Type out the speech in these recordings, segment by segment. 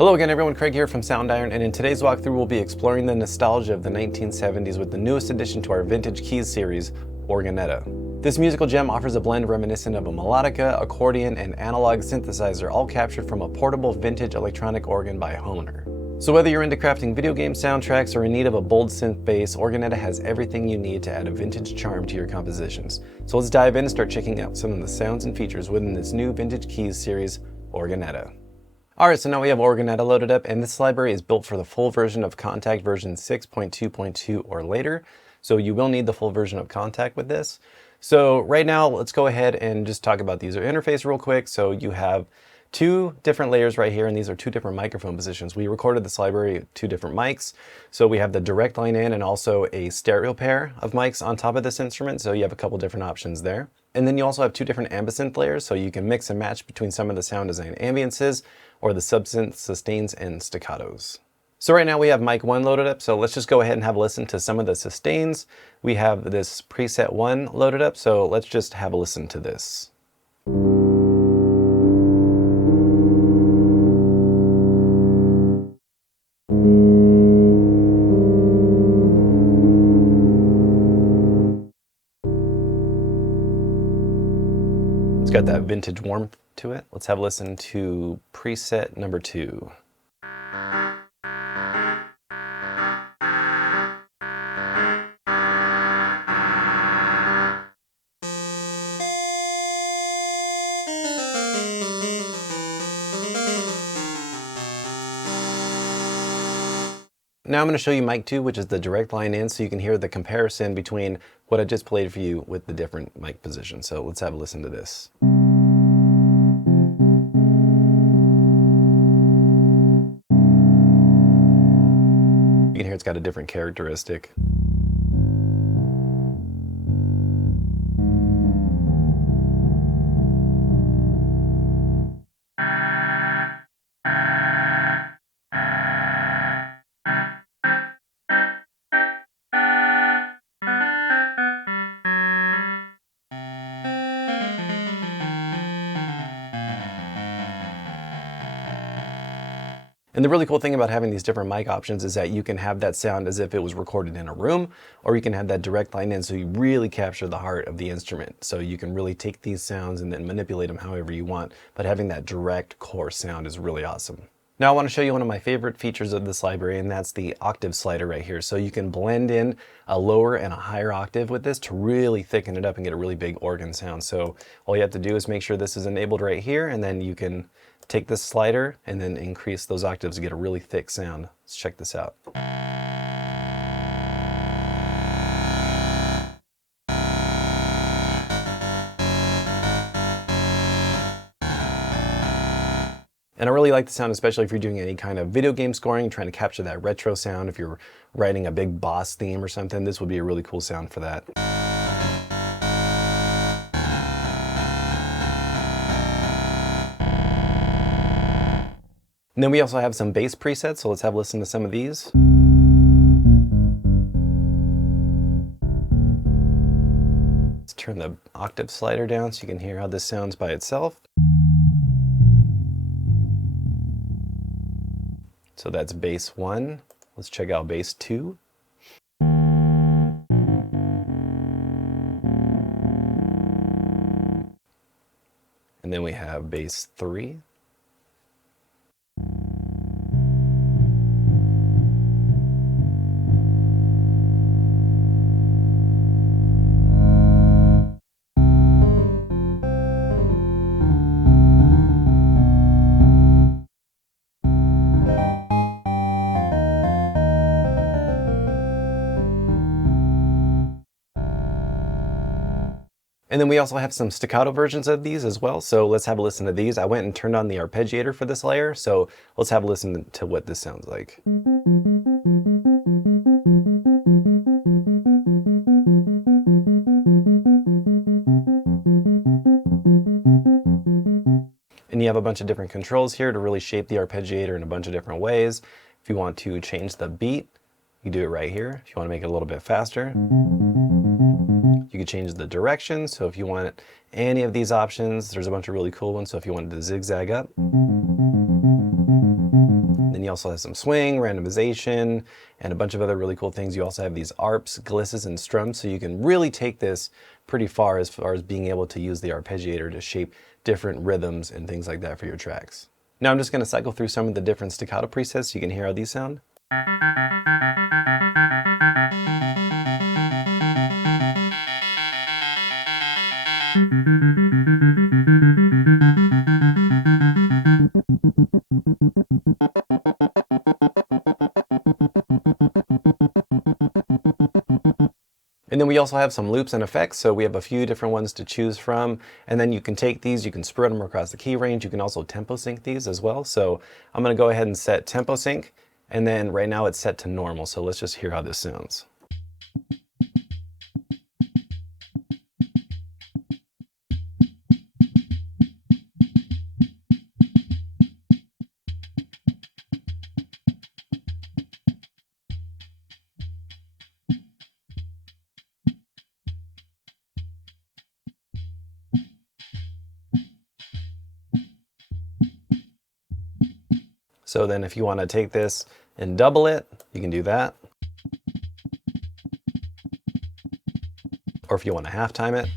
Hello again everyone, Craig here from Soundiron, and in today's walkthrough we'll be exploring the nostalgia of the 1970s with the newest addition to our Vintage Keys series, Organetta. This musical gem offers a blend reminiscent of a melodica, accordion, and analog synthesizer, all captured from a portable vintage electronic organ by a homeowner. So whether you're into crafting video game soundtracks or in need of a bold synth bass, Organetta has everything you need to add a vintage charm to your compositions. So let's dive in and start checking out some of the sounds and features within this new Vintage Keys series, Organetta. Alright, so now we have Organetta loaded up, and this library is built for the full version of Kontakt version 6.2.2 or later, so you will need the full version of Kontakt with this. So right now, let's go ahead and just talk about the user interface real quick. So you have two different layers right here, and these are two different microphone positions. We recorded this library with two different mics. So we have the direct line in and also a stereo pair of mics on top of this instrument, so you have a couple different options there. And then you also have two different ambisynth layers, so you can mix and match between some of the sound design ambiances or the subsynth, sustains, and staccatos. So right now we have mic 1 loaded up, so let's just go ahead and have a listen to some of the sustains. We have this preset 1 loaded up, so let's just have a listen to this. It's got that vintage warmth to it. Let's have a listen to preset number 2. Now I'm going to show you mic 2, which is the direct line in, so you can hear the comparison between what I just played for you with the different mic positions. So let's have a listen to this. You can hear it's got a different characteristic. And the really cool thing about having these different mic options is that you can have that sound as if it was recorded in a room, or you can have that direct line in so you really capture the heart of the instrument. So you can really take these sounds and then manipulate them however you want, but having that direct core sound is really awesome. Now I want to show you one of my favorite features of this library, and that's the octave slider right here. So you can blend in a lower and a higher octave with this to really thicken it up and get a really big organ sound. So all you have to do is make sure this is enabled right here, and then you can take this slider and then increase those octaves to get a really thick sound. Let's check this out. And I really like the sound, especially if you're doing any kind of video game scoring, trying to capture that retro sound. If you're writing a big boss theme or something, this would be a really cool sound for that. And then we also have some bass presets, so let's have a listen to some of these. Let's turn the octave slider down so you can hear how this sounds by itself. So that's bass 1. Let's check out bass 2. And then we have bass 3. And then we also have some staccato versions of these as well, so let's have a listen to these. I went and turned on the arpeggiator for this layer, so let's have a listen to what this sounds like. And you have a bunch of different controls here to really shape the arpeggiator in a bunch of different ways. If you want to change the beat, you do it right here. If you want to make it a little bit faster, you can change the direction. So if you want any of these options, there's a bunch of really cool ones. So if you wanted to zigzag up, you also have some swing, randomization, and a bunch of other really cool things. You also have these arps, glisses, and strums, so you can really take this pretty far as being able to use the arpeggiator to shape different rhythms and things like that for your tracks. Now I'm just going to cycle through some of the different staccato presets so you can hear how these sound. And then we also have some loops and effects, so we have a few different ones to choose from. And then you can take these, you can spread them across the key range. You can also tempo sync these as well. So I'm going to go ahead and set tempo sync, and then right now it's set to normal. So let's just hear how this sounds. So then if you want to take this and double it, you can do that. Or if you want to half time it.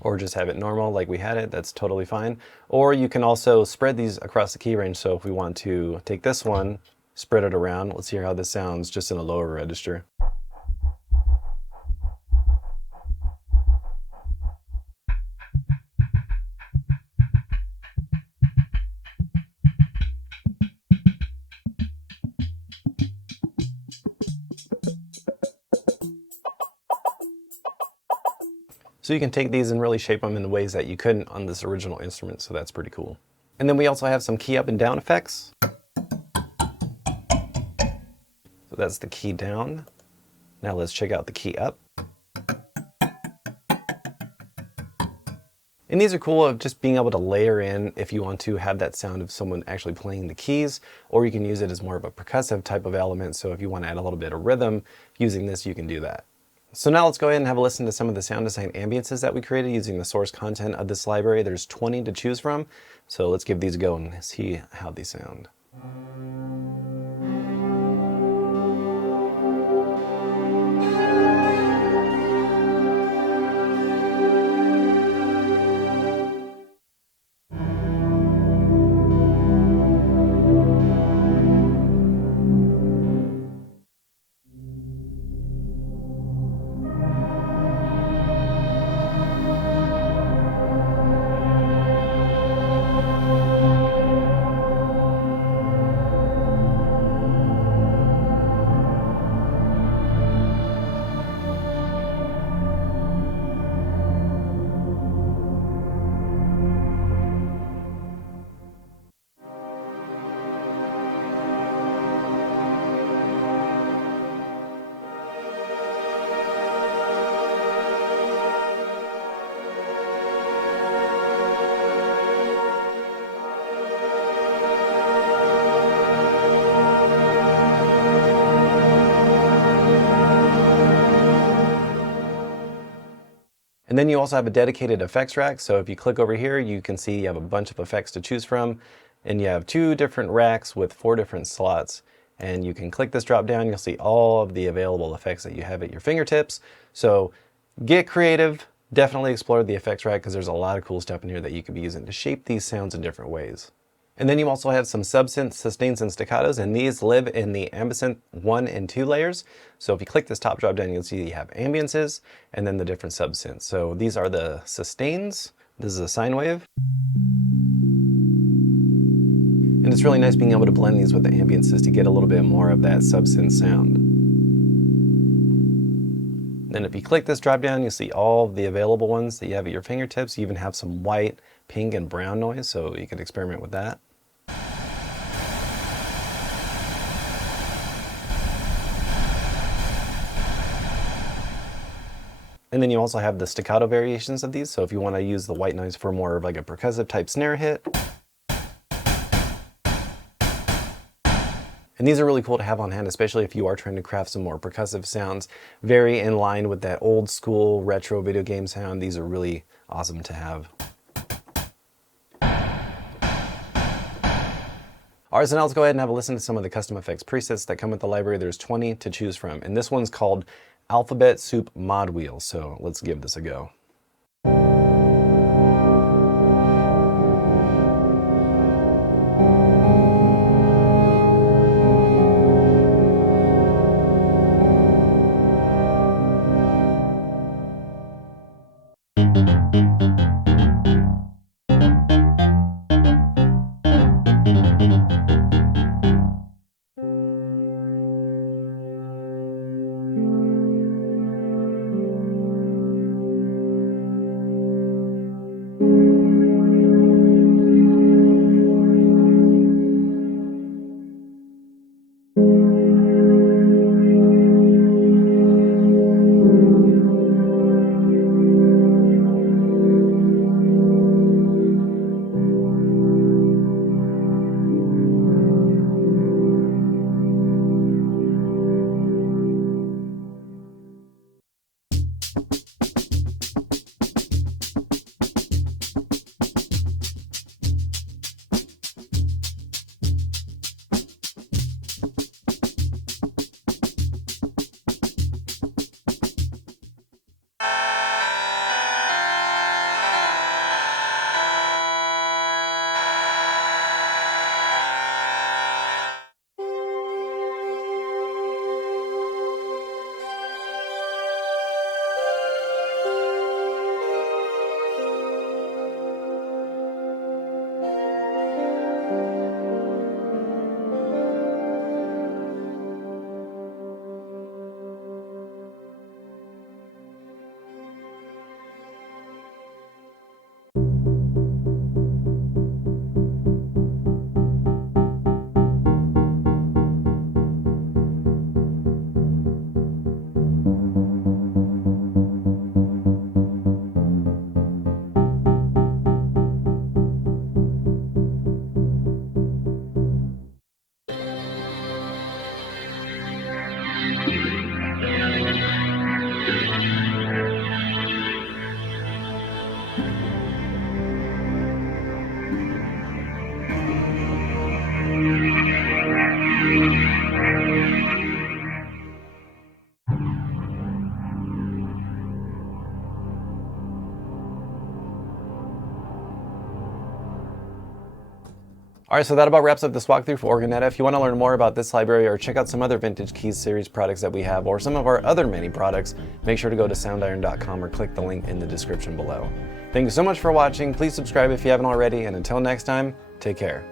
Or just have it normal like we had it, that's totally fine. Or you can also spread these across the key range. So if we want to take this one, spread it around, let's hear how this sounds just in a lower register. So you can take these and really shape them in the ways that you couldn't on this original instrument, so that's pretty cool. And then we also have some key up and down effects. So that's the key down. Now let's check out the key up. And these are cool of just being able to layer in if you want to have that sound of someone actually playing the keys, or you can use it as more of a percussive type of element. So if you want to add a little bit of rhythm using this, you can do that. So now let's go ahead and have a listen to some of the sound design ambiances that we created using the source content of this library. There's 20 to choose from. So let's give these a go and see how these sound. And then you also have a dedicated effects rack. So if you click over here, you can see you have a bunch of effects to choose from. And you have 2 different racks with 4 different slots. And you can click this drop down, you'll see all of the available effects that you have at your fingertips. So get creative, definitely explore the effects rack because there's a lot of cool stuff in here that you could be using to shape these sounds in different ways. And then you also have some subsynth, sustains, and staccatos, and these live in the ambient 1 and 2 layers. So if you click this top drop down, you'll see you have ambiances and then the different subsynths. So these are the sustains. This is a sine wave. And it's really nice being able to blend these with the ambiances to get a little bit more of that subsynth sound. Then if you click this drop down, you'll see all the available ones that you have at your fingertips. You even have some white, pink, and brown noise, so you can experiment with that. And then you also have the staccato variations of these. So if you want to use the white noise for more of like a percussive type snare hit. And these are really cool to have on hand, especially if you are trying to craft some more percussive sounds, very in line with that old school retro video game sound. These are really awesome to have. Alright, so now let's go ahead and have a listen to some of the custom effects presets that come with the library. There's 20 to choose from, and this one's called Alphabet Soup Mod Wheel, so let's give this a go. Alright, so that about wraps up this walkthrough for Organetta. If you want to learn more about this library or check out some other Vintage Keys series products that we have or some of our other many products, make sure to go to soundiron.com or click the link in the description below. Thank you so much for watching. Please subscribe if you haven't already, and until next time, take care.